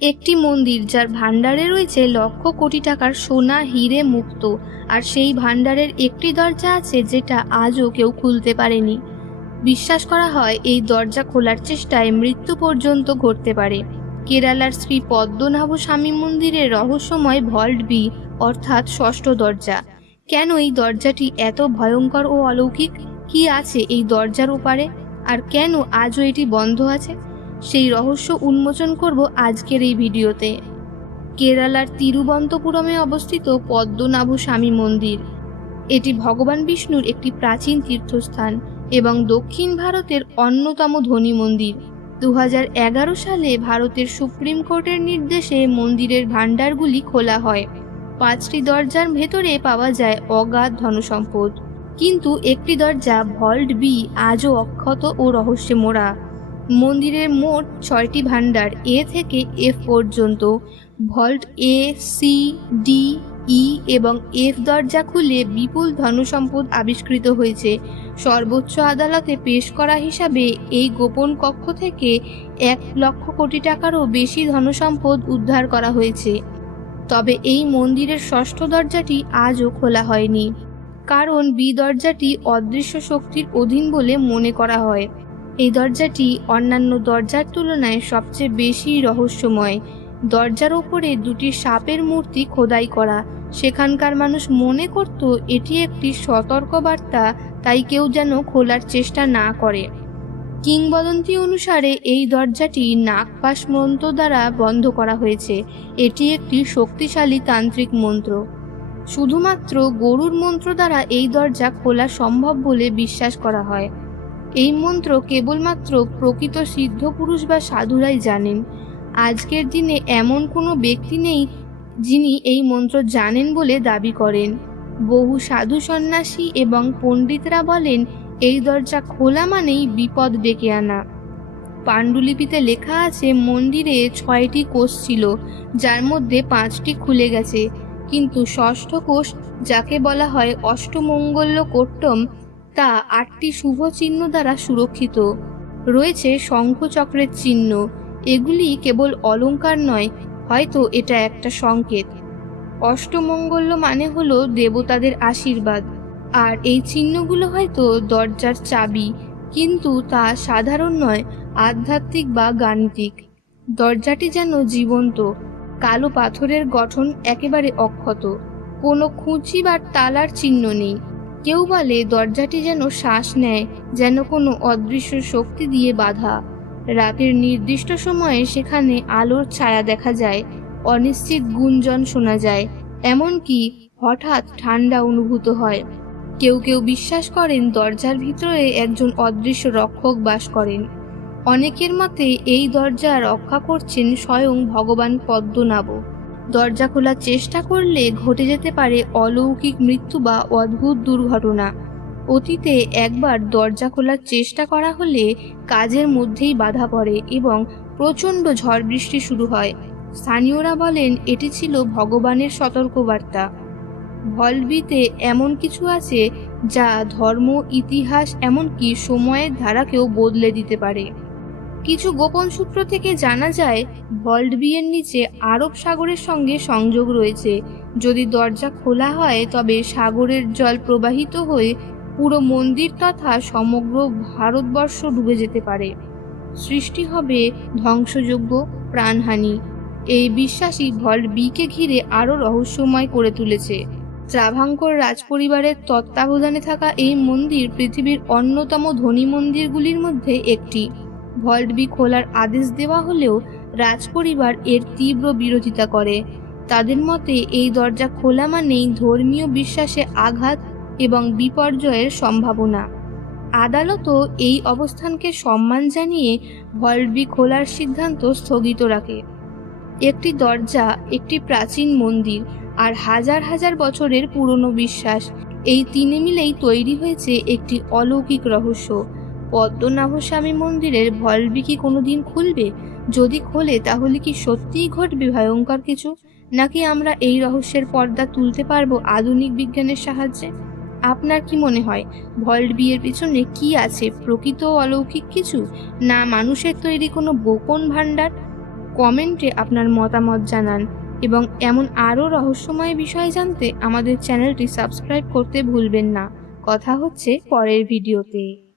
একটি মন্দির যার ভাণ্ডারে রয়েছে লক্ষ কোটি টাকার সোনা হিরে মুক্ত, আর সেই ভাণ্ডারের একটি দরজা আছে যেটা আজও কেউ খুলতে পারেনি। বিশ্বাস করা হয় এই দরজা খোলার চেষ্টায় মৃত্যু পর্যন্ত ঘটতে পারে। কেরালার শ্রী পদ্মনাভ স্বামী মন্দিরের রহস্যময় ভল্ট বি, অর্থাৎ ষষ্ঠ দরজা। কেন এই দরজাটি এত ভয়ঙ্কর ও অলৌকিক? কি আছে এই দরজার ওপারে? আর কেন আজও এটি বন্ধ আছে? সেই রহস্য উন্মোচন করব আজকের এই ভিডিওতে। কেরালার তিরুবন্তপুরমে অবস্থিত পদ্মনাভ স্বামী মন্দির। এটি ভগবান বিষ্ণুর একটি প্রাচীন তীর্থস্থান এবং দক্ষিণ ভারতের অন্যতম ধনী মন্দির। দু হাজার এগারো সালে ভারতের সুপ্রিম কোর্টের নির্দেশে মন্দিরের ভাণ্ডারগুলি খোলা হয়। পাঁচটি দরজার ভেতরে পাওয়া যায় অগাধ ধনসম্পদ। কিন্তু একটি দরজা ভল্ট বি আজও অক্ষত ও রহস্যে মোড়া মন্দিরের মোট ছয়টি ভাণ্ডার, এ থেকে এফ পর্যন্ত। Vault A, C, D, E এবং এফ দরজা খুলে বিপুল ধনসম্পদ আবিষ্কৃত হয়েছে। সর্বোচ্চ আদালতে পেশ করা হিসাবে এই গোপন কক্ষ থেকে এক লক্ষ কোটি টাকারও বেশি ধনসম্পদ উদ্ধার করা হয়েছে। তবে এই মন্দিরের ষষ্ঠ দরজাটি আজও খোলা হয়নি। কারণ বি দরজাটি অদৃশ্য শক্তির অধীন বলে মনে করা হয়। দরজাটি অন্যান্য দরজার তুলনায় সবচেয়ে বেশি রহস্যময়। দরজার ওপরে দুটি সাপের মূর্তি খোদাই করা। সেখানকার মানুষ মনে করত, এটি একটি সতর্ক বার্তা তাই কেউ যেন খোলার চেষ্টা না করে। কিংবদন্তি অনুসারে এই দরজাটি নাগপাশ মন্ত্র দ্বারা বন্ধ করা হয়েছে। এটি একটি শক্তিশালী তান্ত্রিক মন্ত্র। শুধুমাত্র গরুর মন্ত্র দ্বারা এই দরজা খোলা সম্ভব বলে বিশ্বাস করা হয়। এই মন্ত্র কেবলমাত্র প্রকৃত সিদ্ধ পুরুষ বা সাধুরাই জানেন। আজকের দিনে এমন কোনো ব্যক্তি নেই যিনি এই মন্ত্র জানেন বলে দাবি করেন। বহু সাধু সন্ন্যাসী এবং পণ্ডিতরা বলেন, এই দরজা খোলা মানেই বিপদ ডেকে আনা। পাণ্ডুলিপিতে লেখা আছে, মন্দিরে ছয়টি কোষ ছিল, যার মধ্যে পাঁচটি খুলে গেছে। কিন্তু ষষ্ঠ কোষ, যাকে বলা হয় অষ্টমঙ্গল্য কোট্টম তা আটটি শুভ চিহ্ন দ্বারা সুরক্ষিত। রয়েছে শঙ্খচক্রের চিহ্ন। এগুলি কেবল অলঙ্কার নয়, হয়তো এটা একটা সংকেত। অষ্টমঙ্গল্য মানে হলো দেবতাদের আশীর্বাদ। আর এই চিহ্নগুলো হয়তো দরজার চাবি, কিন্তু তা সাধারণ নয়, আধ্যাত্মিক বা গাণিতিক। দরজাটি যেন জীবন্ত, কালো পাথরের গঠন একেবারে অক্ষত। কোনো খুঁচি বা তালার চিহ্ন নেই। কেউ বলে দরজাটি যেন শ্বাস নেয়, যেন কোনো অদৃশ্য শক্তি দিয়ে বাঁধা। রাতের নির্দিষ্ট সময়ে সেখানে আলোর ছায়া দেখা যায়, অনিশ্চিত গুঞ্জন শোনা যায়, এমনকি হঠাৎ ঠান্ডা অনুভূত হয়। কেউ কেউ বিশ্বাস করেন দরজার ভিতরে একজন অদৃশ্য রক্ষক বাস করেন। অনেকের মতে এই দরজা রক্ষা করছেন স্বয়ং ভগবান পদ্মনাভ। দরজা খোলার চেষ্টা করলে ঘটে যেতে পারে অলৌকিক মৃত্যু বা অদ্ভুত দুর্ঘটনা। অতীতে একবার দরজা খোলার চেষ্টা করা হলে কাজের মধ্যেই বাধা পড়ে এবং প্রচণ্ড ঝড় বৃষ্টি শুরু হয়। স্থানীয়রা বলেন, এটি ছিল ভগবানের সতর্কবার্তা। ভলবিতে এমন কিছু আছে যা ধর্ম, ইতিহাস, এমনকি সময়ের ধারাকেও বদলে দিতে পারে। কিছু গোপন সূত্র থেকে জানা যায় ভল্ট বিয়ের নিচে আরব সাগরের সঙ্গে সংযোগ রয়েছে। যদি দরজা খোলা হয়, তবে সাগরের জল প্রবাহিত হয়ে পুরো মন্দির তথা সমগ্র ভারতবর্ষ ডুবে যেতে পারে। সৃষ্টি হবে ধ্বংসযোগ্য প্রাণহানি। এই বিশ্বাসই ভল্ট বিকে ঘিরে আরও রহস্যময় করে তুলেছে। ত্রাভাঙ্কর রাজপরিবারের তত্ত্বাবধানে থাকা এই মন্দির পৃথিবীর অন্যতম ধনী মন্দিরগুলির মধ্যে একটি। ভল্ট বি খোলার আদেশ দেওয়া হলেও রাজপরিবার এর তীব্র বিরোধিতা করে। তাদের মতে, এই দরজা খোলা মানেই ধর্মীয় বিশ্বাসে আঘাত এবং বিপর্যয়ের সম্ভাবনা। আদালতও এই অবস্থানকে সম্মান জানিয়ে ভল্ট বি খোলার সিদ্ধান্ত স্থগিত রাখে। একটি দরজা, একটি প্রাচীন মন্দির আর হাজার হাজার বছরের পুরনো বিশ্বাস, এই তিনে মিলেই তৈরি হয়েছে একটি অলৌকিক রহস্য। পদ্মনাভ স্বামী মন্দিরের ভলবি কি কোনোদিন খুলবে? যদি খোলে, তাহলে কি সত্যিই ঘটবে ভয়ঙ্কর কিছু? নাকি আমরা এই রহস্যের পর্দা তুলতে পারব আধুনিক বিজ্ঞানের সাহায্যে? আপনার কি মনে হয় ভল্ট বিয়ের পিছনে কি আছে, প্রকৃত অলৌকিক কিছু? না মানুষের তৈরি কোনো গোপন ভাণ্ডার? কমেন্টে আপনার মতামত জানান। এবং এমন আরও রহস্যময় বিষয় জানতে আমাদের চ্যানেলটি সাবস্ক্রাইব করতে ভুলবেন না। কথা হচ্ছে পরের ভিডিওতে।